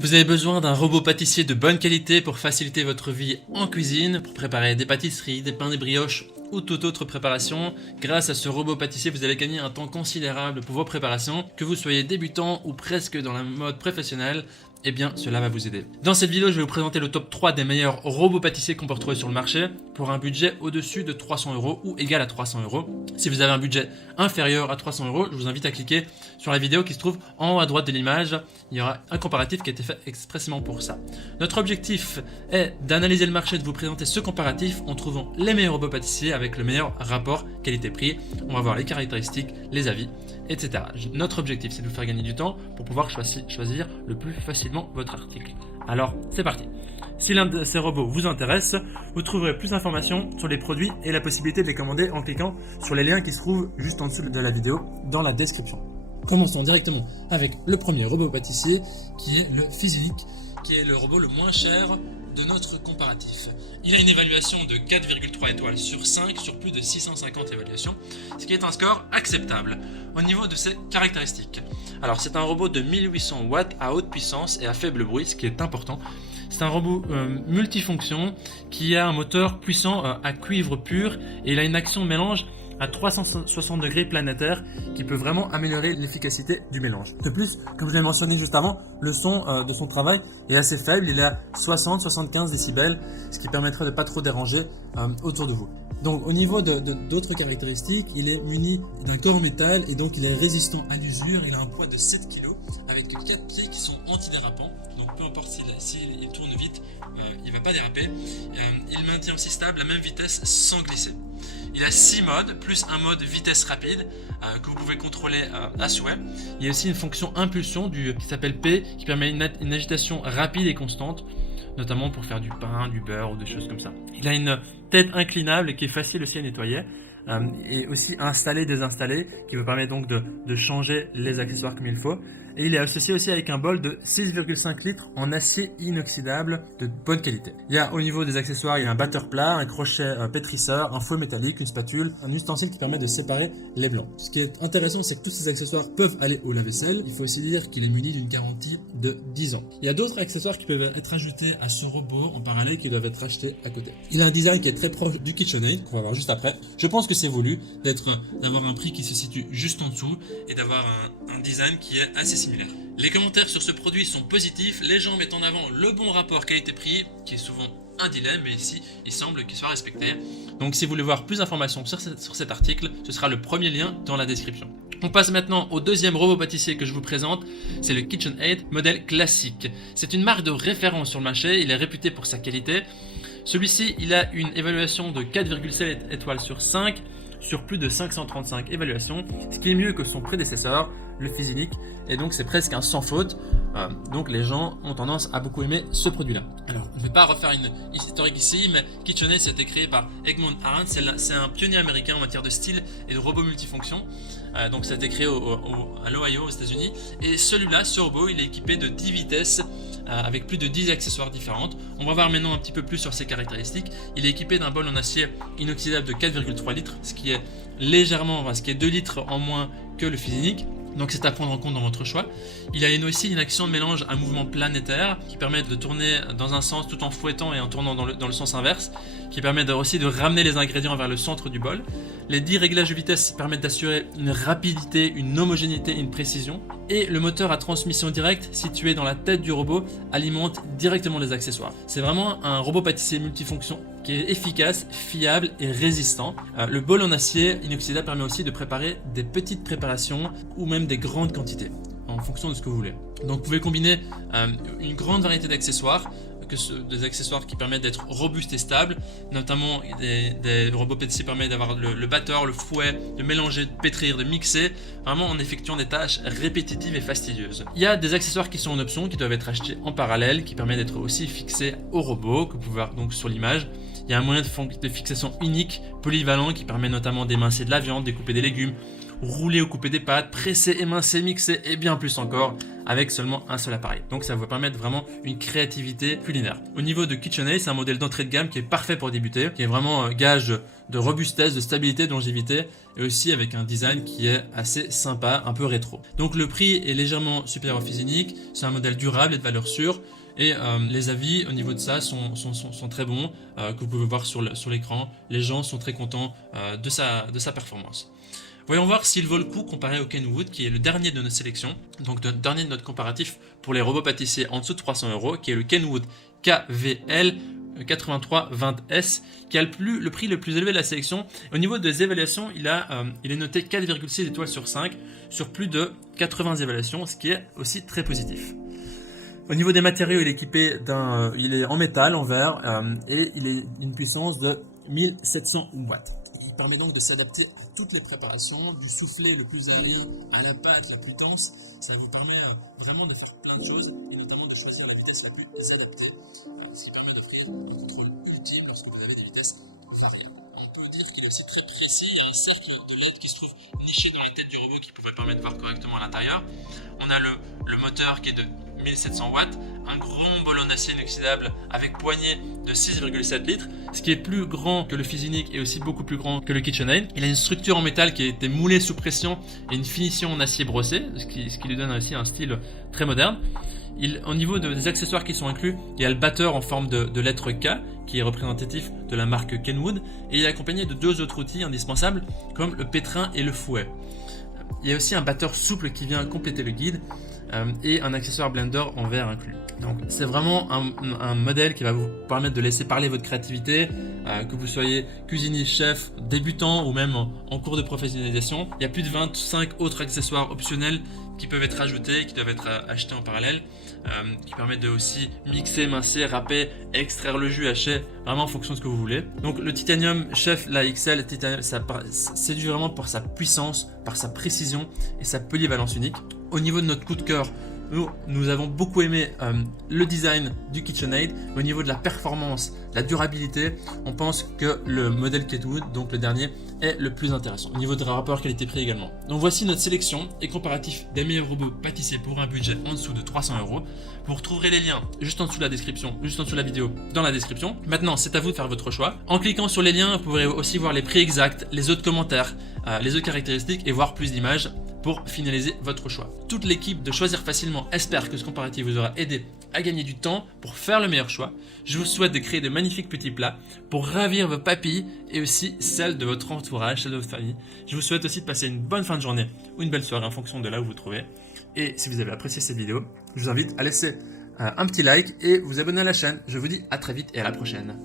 Vous avez besoin d'un robot pâtissier de bonne qualité pour faciliter votre vie en cuisine, pour préparer des pâtisseries, des pains, des brioches ou toute autre préparation. Grâce à ce robot pâtissier, vous allez gagner un temps considérable pour vos préparations. Que vous soyez débutant ou presque dans la mode professionnelle, eh bien cela va vous aider. Dans cette vidéo, je vais vous présenter le top 3 des meilleurs robots pâtissiers qu'on peut retrouver sur le marché pour un budget au-dessus de 300 € ou égal à 300 €. Si vous avez un budget inférieur à 300 €, je vous invite à cliquer sur la vidéo qui se trouve en haut à droite de l'image. Il y aura un comparatif qui a été fait expressément pour ça. Notre objectif est d'analyser le marché, de vous présenter ce comparatif en trouvant les meilleurs robots pâtissiers avec le meilleur rapport qualité-prix. On va voir les caractéristiques, les avis, etc. Notre objectif, c'est de vous faire gagner du temps pour pouvoir choisir le plus facilement votre article. Alors, c'est parti. Si l'un de ces robots vous intéresse, vous trouverez plus d'informations sur les produits et la possibilité de les commander en cliquant sur les liens qui se trouvent juste en dessous de la vidéo dans la description. Commençons directement avec le premier robot pâtissier qui est le Physinik, qui est le robot le moins cher de notre comparatif. Il a une évaluation de 4,3 étoiles sur 5 sur plus de 650 évaluations, ce qui est un score acceptable au niveau de ses caractéristiques. Alors c'est un robot de 1800 watts à haute puissance et à faible bruit, ce qui est important. C'est un robot multifonction qui a un moteur puissant à cuivre pur et il a une action mélange à 360 degrés planétaire qui peut vraiment améliorer l'efficacité du mélange. De plus, comme je l'ai mentionné juste avant, le son de son travail est assez faible, il est à 60-75 décibels, ce qui permettrait de ne pas trop déranger autour de vous. Donc au niveau d'autres caractéristiques, il est muni d'un corps en métal et donc il est résistant à l'usure, il a un poids de 7 kg avec 4 pieds qui sont antidérapants, donc peu importe s'il tourne vite, il ne va pas déraper. Il maintient aussi stable la même vitesse sans glisser. Il a 6 modes, plus un mode vitesse rapide que vous pouvez contrôler à souhait. Il y a aussi une fonction impulsion qui s'appelle P qui permet une agitation rapide et constante, notamment pour faire du pain, du beurre ou des choses comme ça. Il a une tête inclinable qui est facile aussi à nettoyer et aussi installer, désinstaller, qui vous permet donc de changer les accessoires comme il faut. Et il est associé aussi avec un bol de 6,5 litres en acier inoxydable de bonne qualité. Il y a au niveau des accessoires, il y a un batteur plat, un crochet pétrisseur, un fouet métallique, une spatule, un ustensile qui permet de séparer les blancs. Ce qui est intéressant, c'est que tous ces accessoires peuvent aller au lave-vaisselle. Il faut aussi dire qu'il est muni d'une garantie de 10 ans. Il y a d'autres accessoires qui peuvent être ajoutés à ce robot en parallèle qui doivent être achetés à côté. Il a un design qui est très proche du KitchenAid, qu'on va voir juste après. Je pense que c'est voulu d'avoir un prix qui se situe juste en dessous et d'avoir un design qui est assez similaire. Les commentaires sur ce produit sont positifs, les gens mettent en avant le bon rapport qualité-prix, qui est souvent un dilemme, mais ici, il semble qu'il soit respecté. Donc si vous voulez voir plus d'informations sur cet article, ce sera le premier lien dans la description. On passe maintenant au deuxième robot pâtissier que je vous présente, c'est le KitchenAid modèle classique. C'est une marque de référence sur le marché, il est réputé pour sa qualité. Celui-ci, il a une évaluation de 4,7 étoiles sur 5, sur plus de 535 évaluations, ce qui est mieux que son prédécesseur, le Physinik, et donc c'est presque un sans faute. Donc les gens ont tendance à beaucoup aimer ce produit-là. Alors, je ne vais pas refaire une historique ici, mais KitchenAid, c'était créé par Egmont Arndt, c'est un pionnier américain en matière de style et de robots multifonctions. Donc ça a été créé à l'Ohio, aux États-Unis, et celui-là, ce robot, il est équipé de 10 vitesses avec plus de 10 accessoires différentes. On va voir maintenant un petit peu plus sur ses caractéristiques. Il est équipé d'un bol en acier inoxydable de 4,3 litres, ce qui est légèrement, ce qui est 2 litres en moins que le Physinik. Donc c'est à prendre en compte dans votre choix. Il a aussi une action de mélange à mouvement planétaire qui permet de tourner dans un sens tout en fouettant et en tournant dans le sens inverse, qui permet aussi de ramener les ingrédients vers le centre du bol. Les 10 réglages de vitesse permettent d'assurer une rapidité, une homogénéité, une précision. Et le moteur à transmission directe situé dans la tête du robot alimente directement les accessoires. C'est vraiment un robot pâtissier multifonction qui est efficace, fiable et résistant. Le bol en acier inoxydable permet aussi de préparer des petites préparations ou même des grandes quantités en fonction de ce que vous voulez. Donc vous pouvez combiner une grande variété d'accessoires, des accessoires qui permettent d'être robustes et stables, notamment des robots pâtissiers permettent d'avoir le batteur, le fouet, de mélanger, de pétrir, de mixer, vraiment en effectuant des tâches répétitives et fastidieuses. Il y a des accessoires qui sont en option, qui doivent être achetés en parallèle, qui permettent d'être aussi fixés au robot, que vous pouvez voir donc sur l'image. Il y a un moyen de fixation unique, polyvalent, qui permet notamment d'émincer de la viande, découper des légumes, rouler ou couper des pâtes, presser, émincer, mixer et bien plus encore avec seulement un seul appareil. Donc ça va vous permettre vraiment une créativité culinaire. Au niveau de KitchenAid, c'est un modèle d'entrée de gamme qui est parfait pour débuter, qui est vraiment gage de robustesse, de stabilité, de longévité et aussi avec un design qui est assez sympa, un peu rétro. Donc le prix est légèrement supérieur au fils unique, c'est un modèle durable et de valeur sûre. Et les avis au niveau de ça sont très bons, que vous pouvez voir sur l'écran. Les gens sont très contents de sa performance. Voyons voir s'il vaut le coup comparé au Kenwood, qui est le dernier de notre sélection. Donc le dernier de notre comparatif pour les robots pâtissiers en dessous de 300 €, qui est le Kenwood KVL 8320S, qui a le prix le plus élevé de la sélection. Au niveau des évaluations, il est noté 4,6 étoiles sur 5 sur plus de 80 évaluations, ce qui est aussi très positif. Au niveau des matériaux, il est équipé il est en métal, en verre, et il est d'une puissance de 1700 watts. Il permet donc de s'adapter à toutes les préparations, du soufflé le plus aérien à la pâte la plus dense. Ça vous permet vraiment de faire plein de choses, et notamment de choisir la vitesse la plus adaptée, ce qui permet d'offrir un contrôle ultime lorsque vous avez des vitesses variables. On peut dire qu'il est aussi très précis, il y a un cercle de LED qui se trouve niché dans la tête du robot qui pourrait permettre de voir correctement à l'intérieur. On a le moteur qui est de 1700 watts, un grand bol en acier inoxydable avec poignée de 6,7 litres, ce qui est plus grand que le fils unique et aussi beaucoup plus grand que le KitchenAid. Il a une structure en métal qui a été moulée sous pression et une finition en acier brossé, ce qui lui donne aussi un style très moderne. Au niveau des accessoires qui sont inclus, il y a le batteur en forme de lettre K qui est représentatif de la marque Kenwood, et il est accompagné de deux autres outils indispensables comme le pétrin et le fouet. Il y a aussi un batteur souple qui vient compléter le guide et un accessoire blender en verre inclus. Donc c'est vraiment un modèle qui va vous permettre de laisser parler votre créativité, que vous soyez cuisinier, chef, débutant ou même en cours de professionnalisation. Il y a plus de 25 autres accessoires optionnels qui peuvent être ajoutés, qui doivent être achetés en parallèle, qui permettent de aussi mixer, mincer, râper, extraire le jus, hacher, vraiment en fonction de ce que vous voulez. Donc le Titanium Chef, la XL Titanium, ça séduit vraiment par sa puissance, par sa précision et sa polyvalence unique. Au niveau de notre coup de cœur, nous avons beaucoup aimé le design du KitchenAid. Au niveau de la performance, la durabilité, on pense que le modèle Kenwood, donc le dernier, est le plus intéressant. Au niveau de rapport qualité-prix également. Donc voici notre sélection et comparatif des meilleurs robots pâtissiers pour un budget en dessous de 300 €. Vous retrouverez les liens juste en dessous de la description, juste en dessous de la vidéo, dans la description. Maintenant, c'est à vous de faire votre choix. En cliquant sur les liens, vous pourrez aussi voir les prix exacts, les autres commentaires, les autres caractéristiques et voir plus d'images pour finaliser votre choix. Toute l'équipe de Choisir Facilement espère que ce comparatif vous aura aidé à gagner du temps pour faire le meilleur choix. Je vous souhaite de créer de magnifiques petits plats pour ravir vos papilles et aussi celles de votre entourage, celles de votre famille. Je vous souhaite aussi de passer une bonne fin de journée ou une belle soirée en fonction de là où vous vous trouvez. Et si vous avez apprécié cette vidéo, je vous invite à laisser un petit like et vous abonner à la chaîne. Je vous dis à très vite et à la prochaine.